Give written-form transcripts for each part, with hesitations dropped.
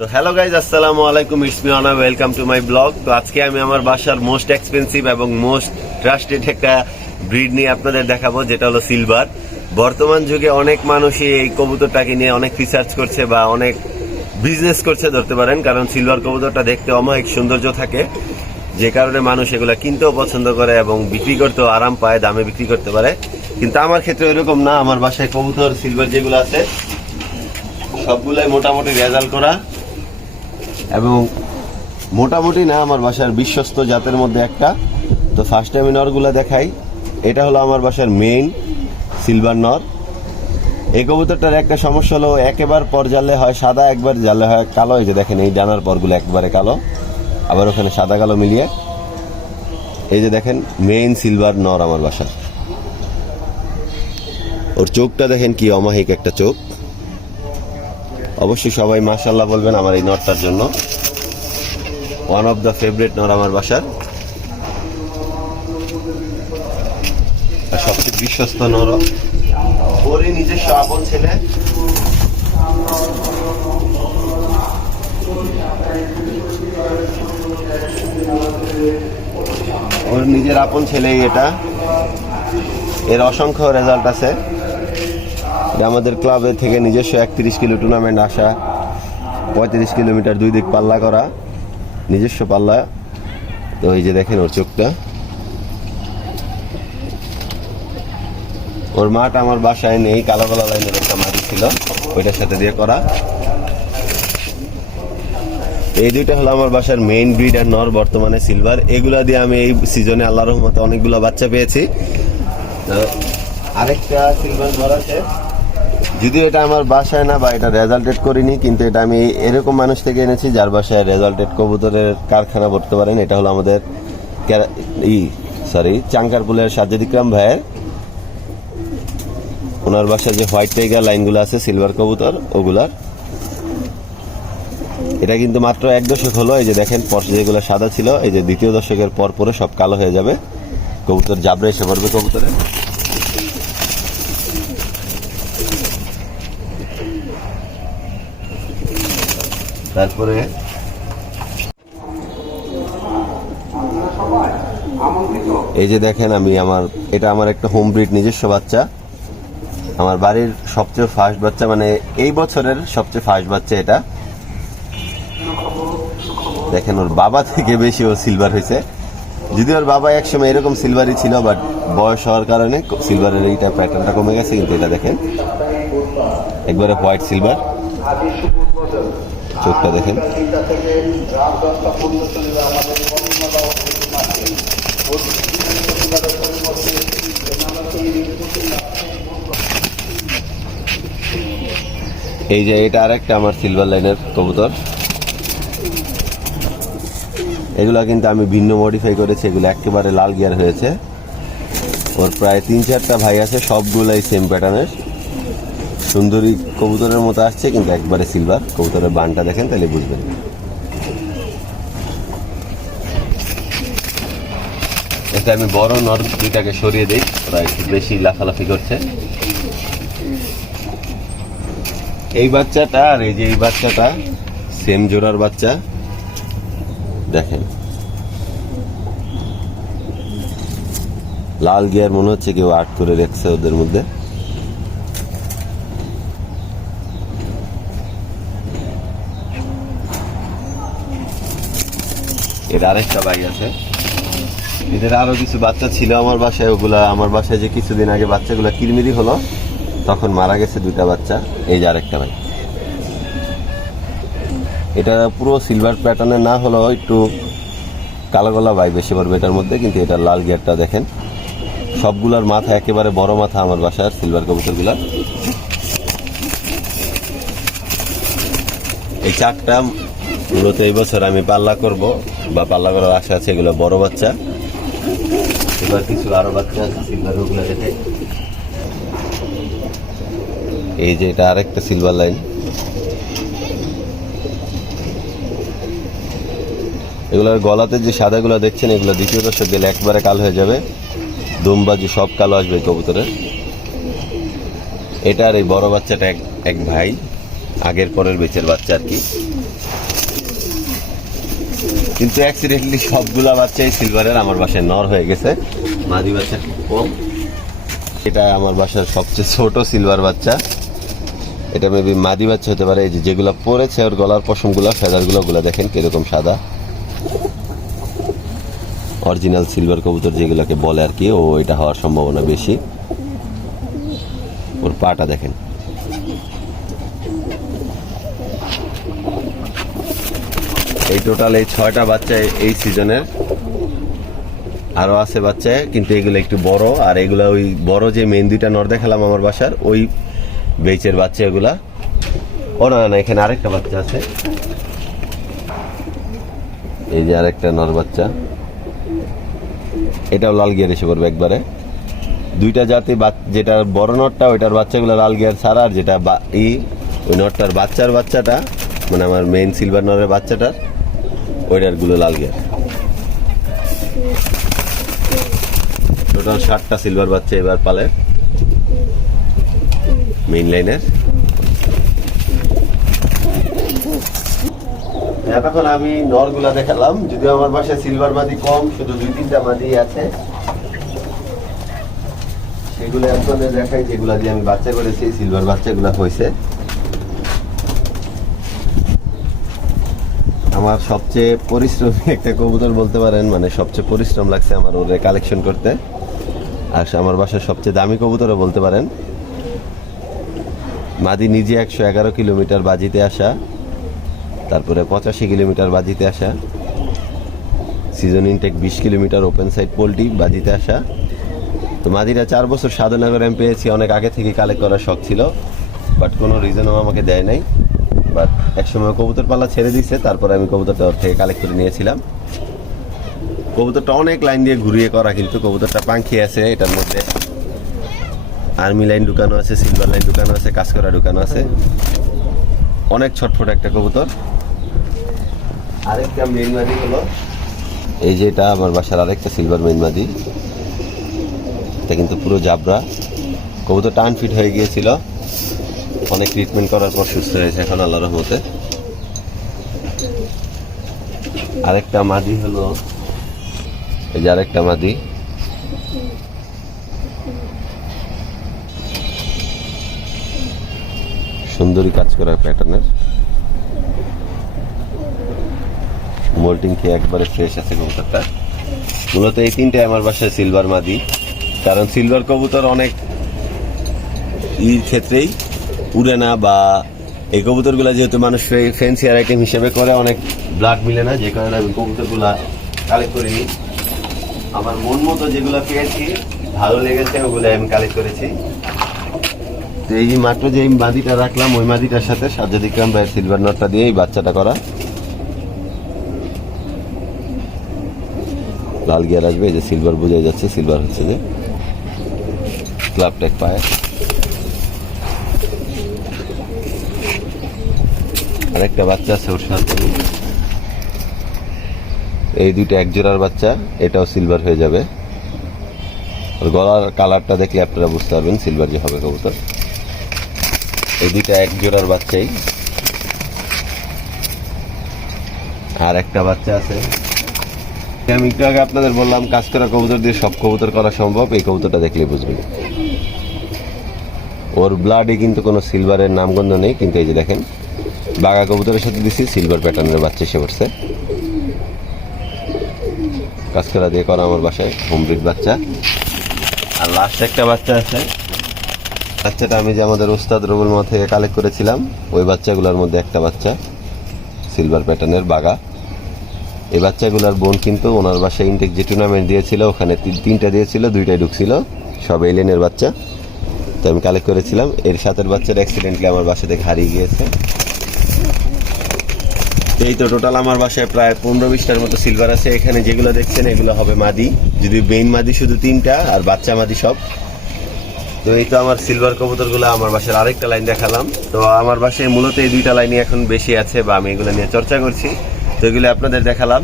তো hello guys, আসসালামু আলাইকুম, ইটস মি অনা, ওয়েলকাম টু মাই ব্লগ। তো আজকে আমি আমার বাসার মোস্ট এক্সপেন্সিভ এবং মোস্ট ট্রাস্টেড একটা ব্রিড নিয়ে আপনাদের দেখাবো, যেটা হলো সিলভার। বর্তমান যুগে অনেক মানুষই এই কবুতরটাকে নিয়ে অনেক রিসার্চ করছে বা অনেক বিজনেস করছে ধরতে পারেন, কারণ সিলভার কবুতরটা দেখতে অমায়িক সৌন্দর্য থাকে, যে কারণে মানুষ এগুলো কিনতেও পছন্দ করে এবং বিক্রি করতেও আরাম পায়, দামে বিক্রি করতে পারে। কিন্তু আমার ক্ষেত্রে এরকম না। আমার বাসায় কবুতর সিলভার যেগুলো আছে সবগুলাই মোটামুটি রেজাল্ট করা এবং মোটামুটি না, আমার বাসার বিশ্বস্ত জাতের মধ্যে একটা। তো ফার্স্ট টাইম নরগুলো দেখাই। এটা হলো আমার বাসার মেইন সিলভার নর। এই কবুতরটার একটা সমস্যা হলো, একবার পর জানলে হয় সাদা, একবার জানলে হয় কালো। এই যে দেখেন, এই ডানার পরগুলো একবারে কালো, আবার ওখানে সাদা কালো মিলিয়ে। এই যে দেখেন, মেইন সিলভার নর আমার বাসার। ওর চোখটা দেখেন কি অমায়িক একটা চোখ। অবশ্যই সবাই মাশাআল্লাহ বলবেন আমার এই নরটার জন্য। ওয়ান অফ দ্য ফেভারিট নর আমার বাসার, আর সবচেয়ে বিশ্বস্ত নর। ওরই নিজস্ব আপন ছেলে। ওর নিজের আপন ছেলেই এটা। এর অসংখ্য রেজাল্ট আছে। আমাদের ক্লাবে থেকে নিজস্ব 31 কিলো টুর্নামেন্ট আসা, 35 কিলোমিটার দুই দিক পাল্লা করা, নিজস্ব পাল্লা। তো এই যে দেখেন ওর চোখটা। ওর মাটা আমার বাসায় নেই, কালো কালো লাইনের একটা মাটি ছিল, ওইটার সাথে দিয়ে করা। এই দুইটা হলো আমার বাসার মেইন ব্রিড আর নর বর্তমানে সিলভার। এগুলা দিয়ে আমি এই সিজনে আল্লাহর রহমতে অনেকগুলো বাচ্চা পেয়েছি। আরেকটা সিলভার নর আছে, যদিও এটা আমার বাসায় না বা এটা রেজাল্টেড করিনি, কিন্তু এটা আমি এরকম মানুষ থেকে এনেছি যার বাসায় রেজাল্টেড কবুতরের কারখানা বলতে পারেন। এটা হলো আমাদের চাঙ্কারপুলের সাজ্জাদ ইকরাম ভাইয়ের। ওনার বাসায় যে হোয়াইট টাইগার লাইনগুলো আছে সিলভার কবুতর, ওগুলার। এটা কিন্তু মাত্র 1 দশক হলো। এই যে দেখেন, পরশে যেগুলো সাদা ছিল, এই যে 2য় দশকের পর পরে সব কালো হয়ে যাবে। কবুতর জাবরে এসে পড়বে কবুতরে। তারপরে এই যে দেখেন, এটা আমার একটা হোম ব্রিড নিজস্ব বাচ্চা। আমার বাড়ির সবচেয়ে ফার্স্ট বাচ্চা, মানে এই বছরের সবচেয়ে ফার্স্ট বাচ্চা এটা। দেখেন, ওর বাবা থেকে বেশি ও সিলভার হয়েছে। যদিও ওর বাবা একসময় এরকম সিলভারই ছিল, বাট বয়স হওয়ার কারণে সিলভারের এইটা প্যাটার্নটা কমে গেছে। কিন্তু এটা দেখেন, একবারে হোয়াইট সিলভার। চোখটা দেখেন। এই যে এটা আরেকটা আমার সিলভার লাইনের কবুতর। এগুলা কিন্তু আমি ভিন্ন মডিফাই করেছি, এগুলো একেবারে লাল গিয়ার হয়েছে। ওর প্রায় 3-4টা ভাই আছে, সবগুলাই সেম প্যাটার্নের। সুন্দরী কবুতরের মতো আসছে, কিন্তু একবারে সিলভার। কবুতরের বানটা দেখেন, তাহলে বুঝবেন। এটা আমি বড় নর দুইটাকে সরিয়ে দিই, ওরা একটু বেশি লাফালাফি করছে। এই বাচ্চাটা আর এই যে এই বাচ্চাটা সেম জোড়ার বাচ্চা। দেখেন, লাল গিয়ার, মনে হচ্ছে কেউ আর্ট করে রেখেছে ওদের মধ্যে। এর আরেকটা ভাই আছে। এদের আরো কিছু বাচ্চা ছিল আমার বাসায়, ওগুলা আমার বাসায় যে কিছুদিন আগে বাচ্চাগুলা কিরমিরি হলো, তখন মারা গেছে 2টা বাচ্চা। এই যে আরেকটা ভাই। এটা পুরো সিলভার প্যাটার্নের না হলেও একটু কালো গলা ভাই বেশি পড়বে এটার মধ্যে, কিন্তু এটা লাল গিয়ারটা দেখেন। সবগুলার মাথা একেবারে বড় মাথা আমার বাসার সিলভার কবুতরগুলা। এই 4টা মূলত এই বছর আমি পাল্লা করব বা পাল্লা করার আশা আছে। এগুলো বড় বাচ্চা। এবার কিছু আরো বাচ্চা আছে সিলভার, ওগুলা দেখে। এই যে এটা আরেকটা সিলভার লাইন। এগুলোর গলাতে যে সাদাগুলো দেখছেন, এগুলো 2য় দশক গেলে একবারে কালো হয়ে যাবে। দুমবাজি সব কালো আসবে কবুতরের। এটার এই বড় বাচ্চাটা এক ভাই, আগের পরের বেচের বাচ্চা আর কি। কিন্তু অ্যাক্সিডেন্টলি সবগুলা বাচ্চাই সিলভারের আমার বাসায় নর হয়ে গেছে, মাদি বাচ্চা খুব কম। এটা আমার বাসার সবচেয়ে ছোট সিলভার বাচ্চা, এটা মেবি মাদি বাচ্চা হতে পারে। এই যে যেগুলো পড়েছে ওর গলার পশমগুলো, ফেদারগুলো দেখেন কিরকম সাদা, অরিজিনাল সিলভার কবুতর যেগুলোকে বলে আর কি, ও এটা হওয়ার সম্ভাবনা বেশি। ওর পাটা দেখেন। এই টোটাল এই 6টা বাচ্চা এই সিজনের, আরো আছে বাচ্চা, কিন্তু এগুলো একটু বড়। আর এগুলা ওই বড় যে মেন 2টা নর দেখালাম আমার বাসার, ওই বেচের বাচ্চা এগুলা। ও না না, এখানে আরেকটা বাচ্চা আছে, এই যে আরেকটা নর বাচ্চা, এটাও লাল গিয়ার এসে পড়বে একবারে। 2টা জাতি, যেটা বড় নটটা ওইটার বাচ্চাগুলো লাল গিয়ার ছাড়া, আর যেটা ওই নটটার বাচ্চাটা মানে আমার মেইন সিলভার নরের বাচ্চাটার, ওইটার গুলো লাল গিয়ার। টোটাল 7টা সিলভার বাচ্চা এবার পালে মেইন লাইনের। এতক্ষণ আমি নরগুলা দেখালাম, যদিও আমার বাসায় সিলভার মাদি কম, শুধু 2-3টা মাদি আছে। সেগুলো আপনাদের দেখাই, যেগুলা দিয়ে আমি বাচ্চা করেছি, সিলভার বাচ্চাগুলা হয়েছে। আমার সবচেয়ে পরিশ্রমী একটা কবুতর বলতে পারেন, মানে সবচেয়ে পরিশ্রম লাগছে আমার ওরে কালেকশন করতে। আর আমার বাসার সবচেয়ে দামি কবুতরও বলতে পারেন। মাদি নিজে 111 কিলোমিটার বাজিতে আসা, তারপরে 85 কিলোমিটার বাজিতে আসা, season intake 20 kilometre, open side poultry বাজিতে আসা। তো মাদিরা 4 বছর সাধনা করে আমি পেয়েছি। অনেক আগে থেকে কালেক্ট করার শখ ছিল, বাট কোনো রিজনও আমাকে দেয় নাই। বাট একসময় কবুতর পালা ছেড়ে দিচ্ছে, তারপরে আমি কবুতরটা ওর থেকে কালেক্ট করে নিয়েছিলাম। কবুতরটা অনেক লাইন দিয়ে ঘুরিয়ে করা, কিন্তু কবুতরটা পাখি আছে, এটার মধ্যে আর্মি লাইন ঢুকানো আছে, সিলভার লাইন ঢুকানো আছে, কাজ করা ঢুকানো আছে। অনেক ছটফট একটা কবুতর। আরেকটা মেইন মাদি হলো এই যে, এটা আমার বাসার আরেকটা সিলভার মেইন মাদি। এটা কিন্তু পুরো জাবরা কবুতরটা, আনফিট হয়ে গিয়েছিল, অনেক ট্রিটমেন্ট করার পর সুস্থ হয়েছে এখন আল্লাহর রহমতে। আরেকটা মাদি হলো এই যে, আরেকটা মাদি, সুন্দরী কাজ করার প্যাটার্নের, মোল্টিং খেয়ে একবারে ফ্রেশ আছে কবুতরটা। মূলত এই 3টাই আমার বাসায় সিলভার মাদি, কারণ সিলভার কবুতর অনেক ক্ষেত্রেই উড়ে না, বা এই কবুতরগুলা যেহেতু মানুষ ফ্যান্সিয়ার আইটেম হিসেবে করে, অনেক ব্লাড মিলে না, যে কারণে আমি কবুতরগুলা কালেক্ট করিনি। আমার মন মতো যেগুলো পেয়েছি, ভালো লেগেছে, ওগুলো আমি কালেক্ট করেছি। তো এই মাত্র যে মাদিটা রাখলাম, ওই মাদিটার সাথে সাজ্জাদ ইকরাম ভাইয়ের সিলভার নটটা দিয়ে এই বাচ্চাটা করা। লাল গিয়ার আসবে, এই যে সিলভার বোঝা যাচ্ছে, সিলভার হচ্ছে যে ক্লাব ট্যাগ পায়। আরেকটা বাচ্চা আছে ওর সাথে, এই 2টা এক জোড়ার বাচ্চা, এটাও সিলভার হয়ে যাবে। ওর গলার কালারটা দেখলে আপনারা বুঝতে পারবেন সিলভার যে হবে কবুতর। এই 2টা এক জোড়ার বাচ্চাই। আর একটা বাচ্চা আছে, আমি একটু আগে আপনাদের বললাম কাজ করা কবুতর দিয়ে সব কবুতর করা সম্ভব, এই কবুতরটা দেখলে বুঝবেন। ওর ব্লাডে কিন্তু কোনো সিলভারের নামগন্ধ নেই, কিন্তু এই যে দেখেন বাঘা কবুতরের সাথে দিছি সিলভার প্যাটার্নের বাচ্চা এসে পড়ছে। কাজ করা দিয়ে করা আমার বাসায় হোমব্রিড বাচ্চা। আর লাস্ট একটা বাচ্চা আছে, বাচ্চাটা আমি যে আমাদের ওস্তাদ রবুল মা থেকে কালেক্ট করেছিলাম, ওই বাচ্চাগুলোর মধ্যে একটা বাচ্চা সিলভার প্যাটার্নের বাঘা। এই বাচ্চাগুলোর বোন কিন্তু ওনার বাসায় ইনটেক যে টুর্নামেন্ট দিয়েছিল, ওখানে 3টা দিয়েছিল, 2টাই ঢুকছিল, সব এলিয়েনের বাচ্চা। তো আমি কালেক্ট করেছিলাম। এর সাথের বাচ্চাটা অ্যাক্সিডেন্টলি আমার বাসা থেকে হারিয়ে গিয়েছে। এই তো টোটাল আমার বাসায় প্রায় 15-20টার মতো সিলভার আছে। এখানে যেগুলো দেখছেন এগুলো হবে মাদি, যদি মেইন মাদি শুধু 3টা, আর বাচ্চা মাদি সব। তো এই তো আমার সিলভার কবুতরগুলো। আমার বাসার আরেকটা লাইন দেখালাম। তো আমার বাসায় মূলত এই 2টা লাইনই এখন বেশি আছে, বা আমি এগুলো নিয়ে চর্চা করছি, তো এগুলো আপনাদের দেখালাম।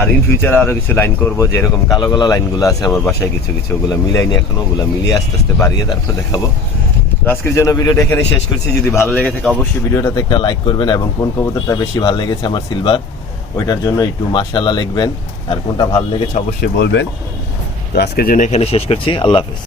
আর ইন ফিউচারে আরো কিছু লাইন করবো, যেরকম কালো গলা লাইনগুলো আছে আমার বাসায় কিছু কিছু, ওগুলো মিলাইনি এখনো, ওগুলো মিলিয়ে আস্তে আস্তে বাড়িয়ে তারপর দেখাবো। তো আজকের জন্য ভিডিওটা এখানে শেষ করছি। যদি ভালো লেগে থাকে অবশ্যই ভিডিওটাতে একটা লাইক করবেন, এবং কোন কবুতরটা বেশি ভালো লেগেছে আমার সিলভার ওইটার জন্য একটু মাশাআল্লাহ লিখবেন। আর কোনটা ভালো লেগেছে অবশ্যই বলবেন। তো আজকের জন্য এখানে শেষ করছি, আল্লাহ হাফেজ।